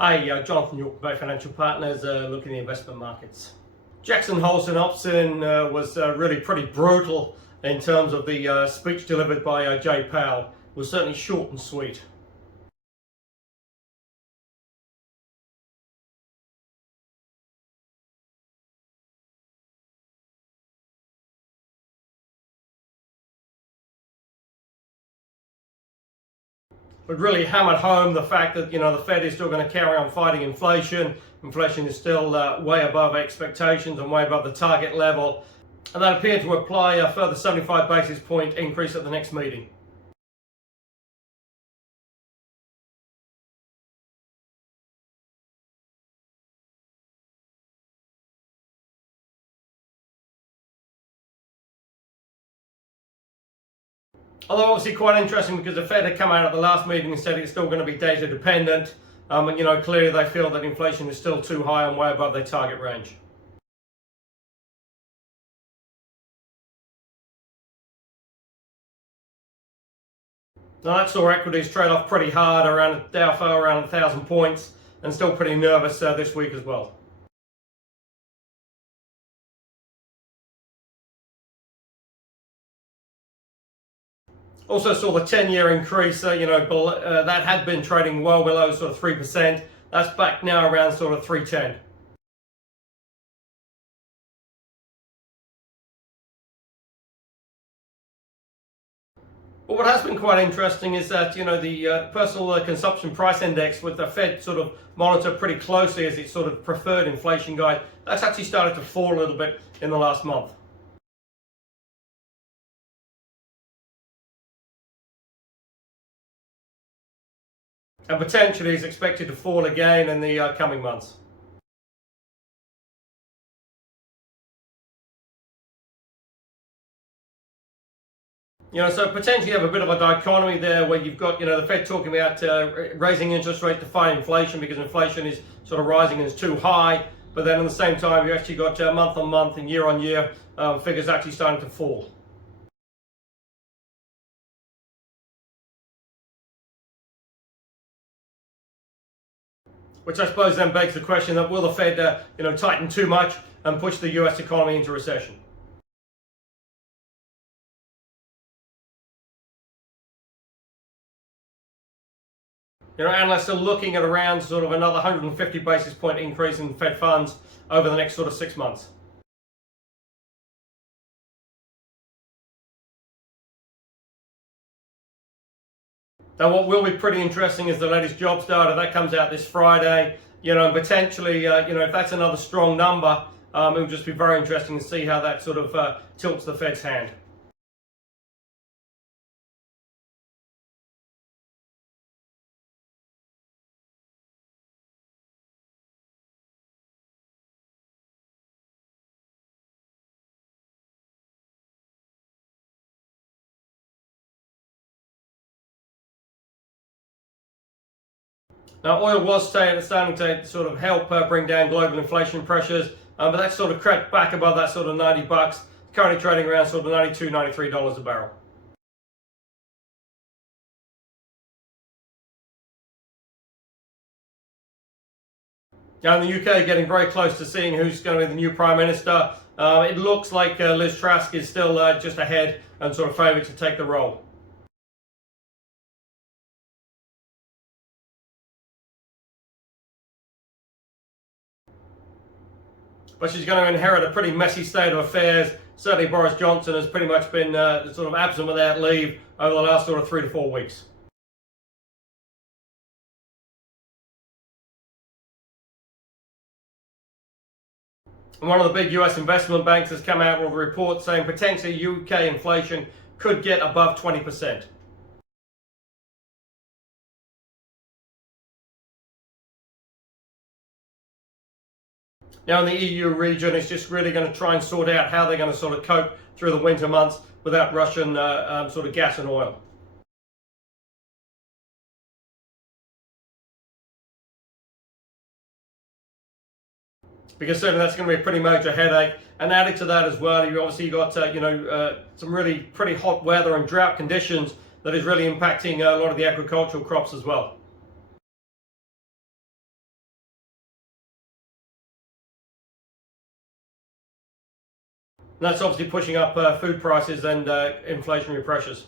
Hi, Jonathan York, Bay Financial Partners, looking at the investment markets. Jackson Hole in Austin was really pretty brutal in terms of the speech delivered by Jay Powell. It was certainly short and sweet. But really hammered home the fact that the Fed is still going to carry on fighting inflation. Inflation is still way above expectations and way above the target level, and that appeared to apply a further 75 basis point increase at the next meeting. Although obviously quite interesting because the Fed had come out at the last meeting and said it's still going to be data dependent. And clearly they feel that inflation is still too high and way above their target range. Now that saw equities trade off pretty hard around Dow fell around 1,000 points and still pretty nervous this week as well. Also saw the 10-year increase, that had been trading well below sort of 3%. That's back now around sort of 310. But what has been quite interesting is that the personal consumption price index, with the Fed sort of monitor pretty closely as its sort of preferred inflation guide, that's actually started to fall a little bit in the last month. And potentially is expected to fall again in the coming months. So potentially you have a bit of a dichotomy there where you've got, the Fed talking about raising interest rates to fight inflation because inflation is sort of rising and is too high. But then at the same time, you've actually got month on month and year on year figures actually starting to fall. Which I suppose then begs the question that will the Fed, tighten too much and push the US economy into recession? Analysts are looking at around sort of another 150 basis point increase in Fed funds over the next sort of 6 months. Now, what will be pretty interesting is the latest jobs data that comes out this Friday. And potentially, if that's another strong number, it will just be very interesting to see how that sort of tilts the Fed's hand. Now, oil was starting to sort of help bring down global inflation pressures, but that's sort of crept back above that sort of 90 bucks, currently trading around sort of $92, $93 a barrel. Now, in the UK, getting very close to seeing who's going to be the new Prime Minister. It looks like Liz Truss is still just ahead and sort of favoured to take the role. But she's going to inherit a pretty messy state of affairs. Certainly Boris Johnson has pretty much been sort of absent without leave over the last sort of 3 to 4 weeks. And one of the big US investment banks has come out with a report saying potentially UK inflation could get above 20%. Now in the EU region, it's just really going to try and sort out how they're going to sort of cope through the winter months without Russian sort of gas and oil. Because certainly that's going to be a pretty major headache. And added to that as well, you obviously got some really pretty hot weather and drought conditions that is really impacting a lot of the agricultural crops as well. And that's obviously pushing up food prices and inflationary pressures.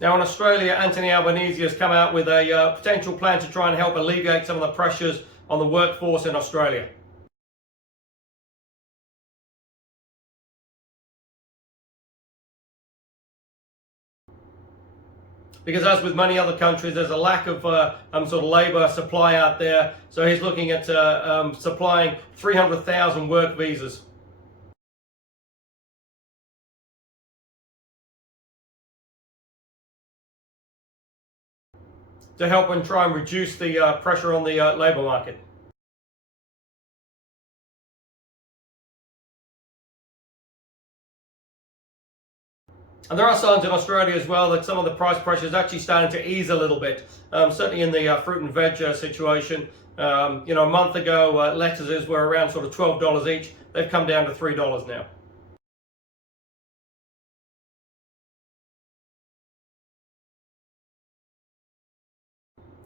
Now in Australia, Anthony Albanese has come out with a potential plan to try and help alleviate some of the pressures on the workforce in Australia. Because as with many other countries, there's a lack of sort of labour supply out there. So he's looking at supplying 300,000 work visas. To help and try and reduce the pressure on the labour market. And there are signs in Australia as well that some of the price pressure is actually starting to ease a little bit. Certainly in the fruit and veg situation. A month ago, lettuces were around sort of $12 each. They've come down to $3 now.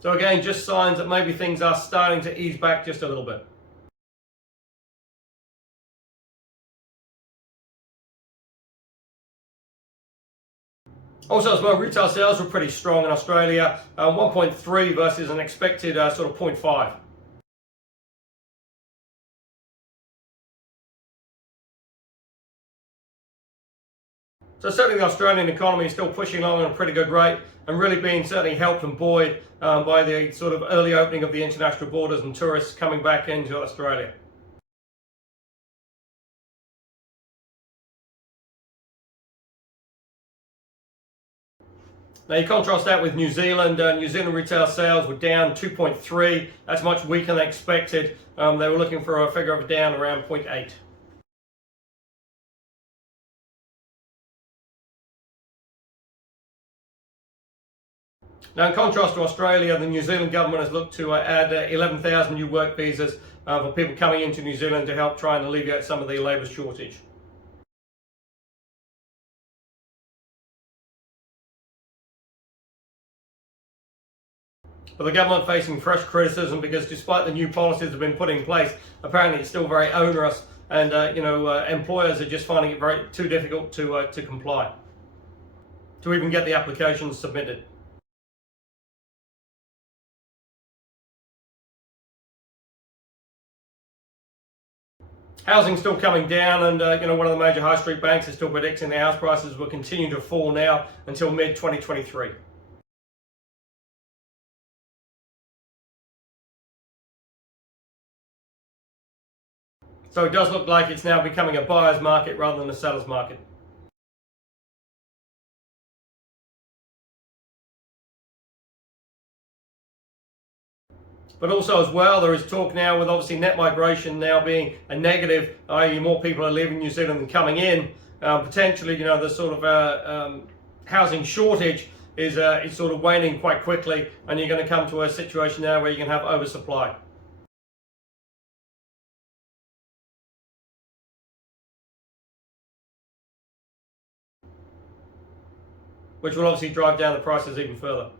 So again, just signs that maybe things are starting to ease back just a little bit. Also as well, retail sales were pretty strong in Australia, 1.3 versus an expected sort of 0.5. So certainly the Australian economy is still pushing along at a pretty good rate and really being certainly helped and buoyed by the sort of early opening of the international borders and tourists coming back into Australia. Now you contrast that with New Zealand. New Zealand retail sales were down 2.3. That's much weaker than expected. They were looking for a figure of down around 0.8. Now in contrast to Australia, the New Zealand government has looked to add 11,000 new work visas for people coming into New Zealand to help try and alleviate some of the labour shortage. But the government facing fresh criticism because despite the new policies that have been put in place, apparently it's still very onerous, and employers are just finding it too difficult to comply, to even get the applications submitted. Housing's still coming down, and one of the major high street banks is still predicting the house prices will continue to fall now until mid-2023. So it does look like it's now becoming a buyer's market rather than a seller's market. But also as well, there is talk now with obviously net migration now being a negative, i.e. more people are leaving New Zealand than coming in. Potentially, the sort of housing shortage is sort of waning quite quickly, and you're going to come to a situation now where you can have oversupply. Which will obviously drive down the prices even further.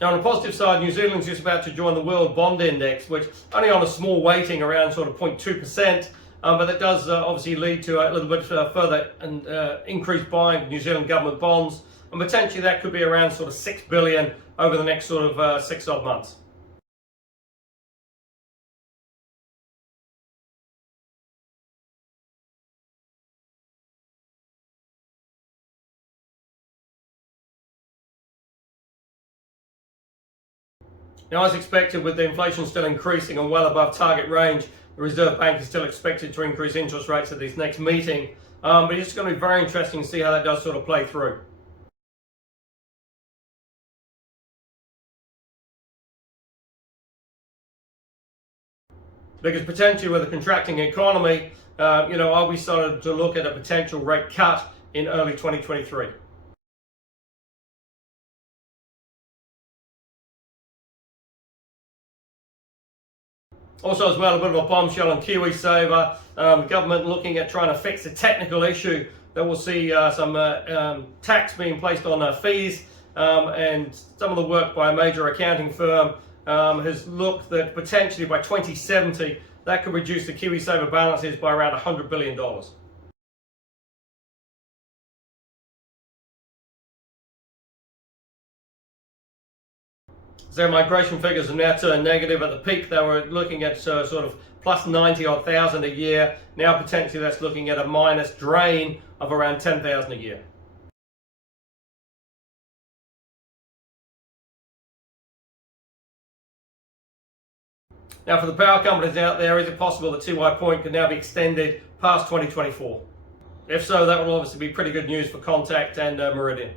Now on the positive side, New Zealand's just about to join the World Bond Index, which only on a small weighting around sort of 0.2%, but that does obviously lead to a little bit further and increased buying of New Zealand government bonds, and potentially that could be around sort of 6 billion over the next sort of 6 odd months. Now, as expected, with the inflation still increasing and well above target range, the Reserve Bank is still expected to increase interest rates at this next meeting. But it's going to be very interesting to see how that does sort of play through. Because potentially with a contracting economy, are we starting to look at a potential rate cut in early 2023? Also as well, a bit of a bombshell on KiwiSaver. The government looking at trying to fix a technical issue that will see some tax being placed on fees, and some of the work by a major accounting firm has looked that potentially by 2070 that could reduce the KiwiSaver balances by around $100 billion. Their migration figures have now turned negative. At the peak, they were looking at sort of plus 90 odd thousand a year. Now potentially that's looking at a minus drain of around 10,000 a year. Now for the power companies out there, is it possible that Tiwai Point could now be extended past 2024? If so, that will obviously be pretty good news for Contact and Meridian.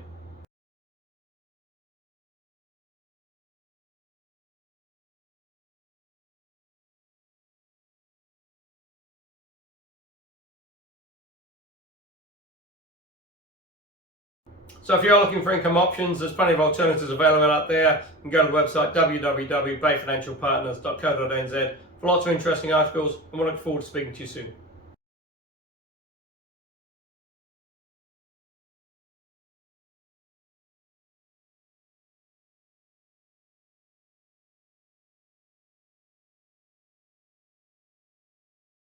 So if you're looking for income options, there's plenty of alternatives available out there. You can go to the website www.bayfinancialpartners.co.nz for lots of interesting articles, and we look forward to speaking to you soon.